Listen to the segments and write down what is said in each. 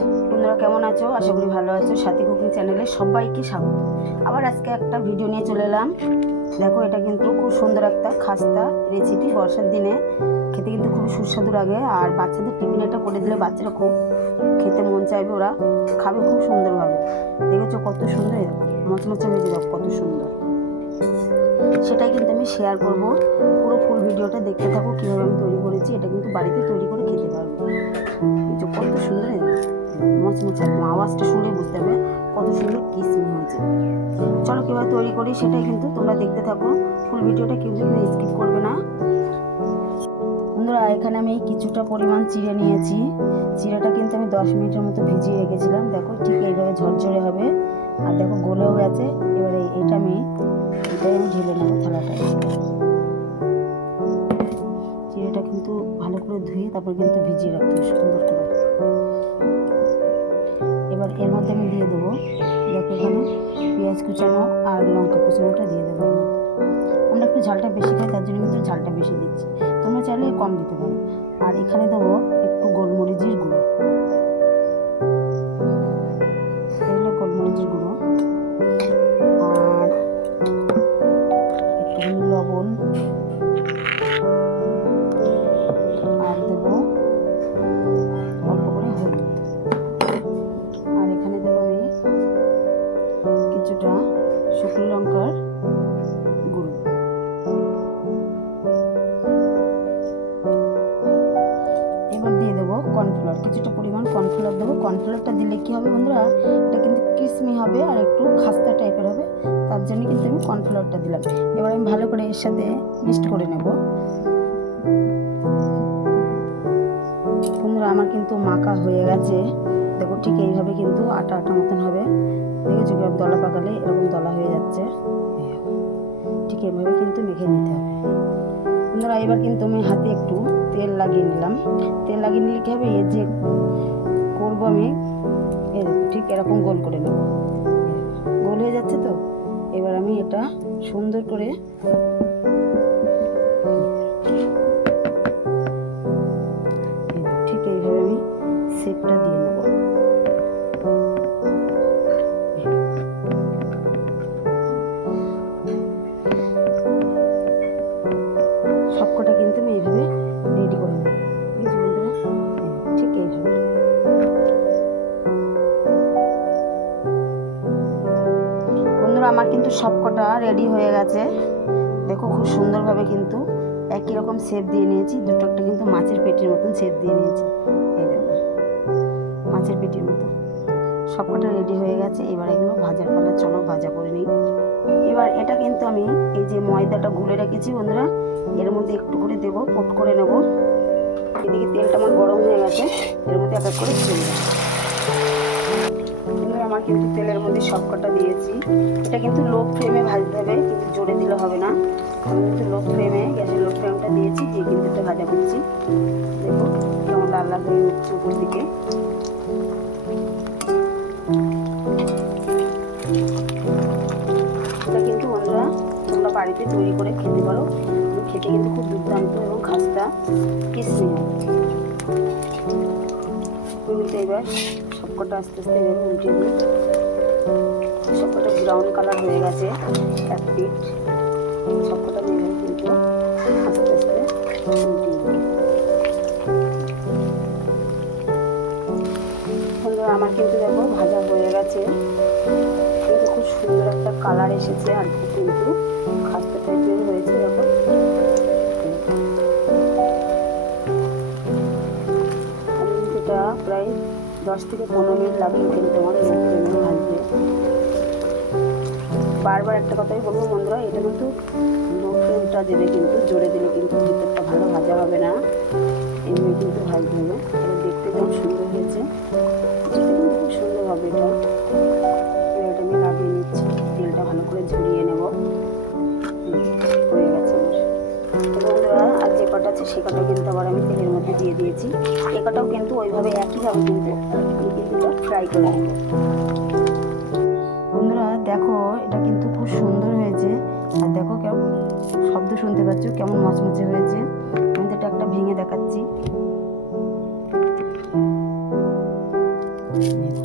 বন্ধুরা কেমন আছো? আশা করি ভালো আছো। সাথী কুকিং চ্যানেলে সবাইকে স্বাগত। আবার আজকে একটা ভিডিও নিয়ে চলে এলাম। দেখো, এটা কিন্তু খুব সুন্দর একটা খাস্তা রেসিপি। বর্ষার দিনে খেতে কিন্তু খুব সুস্বাদু লাগে, আর বাচ্চাদের টিফিনে এটা করে দিলে বাচ্চারা খুব খেতে মন চাইবে, ওরা খাবে খুব সুন্দরভাবে। দেখেছো কত সুন্দর, এরকম মচমচে হয়েছে, দেখো কত সুন্দর। সেটাই কিন্তু আমি শেয়ার করব। পুরো ফুল ভিডিওটা দেখতে থাকো কীভাবে আমি তৈরি করেছি। এটা কিন্তু বাড়িতে তৈরি করে খেতে পারবো। দেখছো কত সুন্দর, মচমচে একদম, আওয়াজটা শুনে বুঝতে হবে কত সুন্দর কিসমি হয়েছে। চলো কীভাবে তৈরি করি সেটাই কিন্তু তোমরা দেখতে থাকো। ফুল ভিডিওটা কিন্তু স্কিপ করবে না। বন্ধুরা, এখানে আমি কিছুটা পরিমাণ চিড়ে নিয়েছি। চিড়েটা কিন্তু আমি 10 মিনিটের মতো ভিজিয়ে রেখেছিলাম। দেখো ঠিক এইভাবে ঝরঝরে হবে, আর দেখো গলেও গেছে। এবারে এটা আমি ঢেলে নেবো থালাটায়। চিড়েটা কিন্তু ভালো করে ধুয়ে তারপর কিন্তু ভিজিয়ে রাখতে হবে সুন্দর করে। এবার এর মধ্যে আমি দিয়ে দেবো, দেখো এখানে পেঁয়াজ কুচানো আর লঙ্কা কুচানোটা দিয়ে দেবো। এর মধ্যে আমরা একটু ঝালটা বেশি খাই, তার জন্য কিন্তু ঝালটা বেশি দিচ্ছি। তোমরা চাইলে কম দিতে পারো। আর এখানে দেবো একটু গোলমরিচের গুঁড়ো, এগুলো গোলমরিচের গুঁড়ো, আর একটুখানি লবণ, আর দেবো অল্প করে হলুদ, আর এখানে দেবো আমি কিছুটা শুকনো লঙ্কার গুঁড়ো। এবার দিয়ে দেবো কর্নফ্লাওয়ার, কিছুটা পরিমাণ কর্নফ্লাওয়ার দেবো। কর্নফ্লাওয়ারটা দিলে কী হবে বন্ধুরা, এটা কিন্তু ক্রিসমি হবে আর একটু খাস্তা টাইপের হবে, তার জন্য কিন্তু আমি কর্নফ্লাওয়ারটা দিলাম। এবার আমি ভালো করে এর সাথে মিক্সড করে নেব। বন্ধুরা, আমার কিন্তু মাখা হয়ে গেছে। দেখো ঠিক এইভাবে কিন্তু আটা আটা মতন হবে। দেখেছো কি দলা পাকালে এরকম দলা হয়ে যাচ্ছে, ঠিক এইভাবে কিন্তু মেখে নিতে হবে। বন্ধুরা, এবার কিন্তু আমি হাতে একটু তেল লাগিয়ে নিলাম। তেল লাগিয়ে নিলে কী হবে, এই যে করবো আমি, এই দেখো ঠিক এরকম গোল করে নেব। গোল হয়ে যাচ্ছে তো, এবার আমি এটা সুন্দর করে ঠিক এইভাবে আমি শেপটা দিয়ে নেব। সবকটা কিন্তু আমি এইভাবে রেডি করে নেব। বুঝেছি বন্ধুরা, ঠিক এইভাবে। বন্ধুরা, আমার কিন্তু সবকটা রেডি হয়ে গেছে। দেখো খুব সুন্দরভাবে কিন্তু একই রকম শেপ দিয়ে নিয়েছি। দুটো একটা কিন্তু মাছের পেটির মতন শেপ দিয়ে নিয়েছি। এই দেখো মাছের পেটির মতো সবকটা রেডি হয়ে গেছে। এবার এগুলো ভাজার পালা, চলো ভাজা করে নিই। এবার এটা কিন্তু আমি এই যে ময়দাটা গুলে রেখেছি বন্ধুরা, এর মধ্যে একটু করে দেবো, কোট করে নেব। এদিকে তেলটা আমার গরম হয়ে গেছে, এর মধ্যে এক এক করে ছেড়ে দেবো। আমার কিন্তু তেলের মধ্যে সবকটা দিয়েছি। এটা কিন্তু লো ফ্লেমে ভাজতে হবে, কিন্তু জোরে দিলে হবে না। আমি কিন্তু লো ফ্লেমে, গ্যাসের লো ফ্লেমটা দিয়েছি, দিয়ে কিন্তু এটা ভাজা করছি। দেখো কেমন লাল লাল হয়ে উঠছে উপর দিকে। এটা কিন্তু বন্ধুরা তোমরা বাড়িতে তৈরি করে খেতে পারো। খেতে কিন্তু খুব দুর্দান্ত এবং খাস্তা কিসমি হয়। উল্টে এবার সবকটা আস্তে আস্তে এভাবে উল্টে দিই। সবকটা ব্রাউন কালার হয়ে গেছে এক পিঠ। সবকটা নেড়ে কিন্তু আস্তে আস্তে উল্টিয়ে দিই। বন্ধুরা, আমার কিন্তু দেখো ভাজা হয়ে গেছে, কিন্তু খুব সুন্দর একটা কালার এসেছে, আর কিন্তু খাস্তা টাইপের হয়েছে। দেখো আমি কিন্তু এটা প্রায় 10 থেকে 15 মিনিট লাগিয়ে কিন্তু আমার লো ফ্লেমে ভাজবে। বারবার একটা কথাই বলবো বন্ধুরা, এটা কিন্তু লো ফ্লেমটা দেবে, কিন্তু জোরে দিলে কিন্তু ভিতরটা ভালো ভাজা হবে না। এমনি কিন্তু ভাজতে হবে। এটা দেখতে যেমন সুন্দর হয়েছে, খেতে কিন্তু খুব সুন্দর হবে। এটা আমি লাগিয়ে নিচ্ছি, তেলটা ভালো করে ঝরিয়ে নেব। হয়ে গেছে আমার। তো বন্ধুরা, আর যে কটা আছে সে কটা কিন্তু আবার আমি তেলের মধ্যে দিয়ে দিয়েছি। এ কটাও কিন্তু ওইভাবে একইভাবে কিন্তু আমি কিন্তু এটা ফ্রাই করে নেব। বন্ধুরা দেখো, এটা কিন্তু খুব সুন্দর হয়েছে, আর দেখো কেমন শব্দ শুনতে পাচ্ছ, কেমন মচমচে হয়েছে। আমি তো এটা একটা ভেঙে দেখাচ্ছি।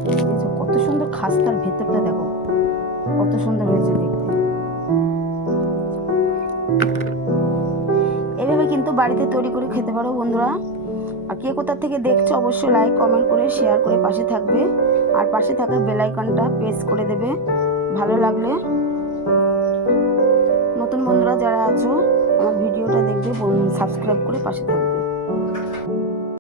দেখো কত সুন্দর খাস্তার ভেতরটা, দেখো কত সুন্দর হয়েছে দেখতে। এভাবে কিন্তু বাড়িতে তৈরি করে খেতে পারো বন্ধুরা। আর কে কোথা থেকে দেখছো অবশ্যই লাইক কমেন্ট করে শেয়ার করে পাশে থাকবে, আর পাশে থাকা বেল আইকনটা প্রেস করে দেবে ভালো লাগলে। নতুন বন্ধুরা যারা আছো আমার ভিডিওটা দেখবে, সাবস্ক্রাইব করে পাশে থাকবে।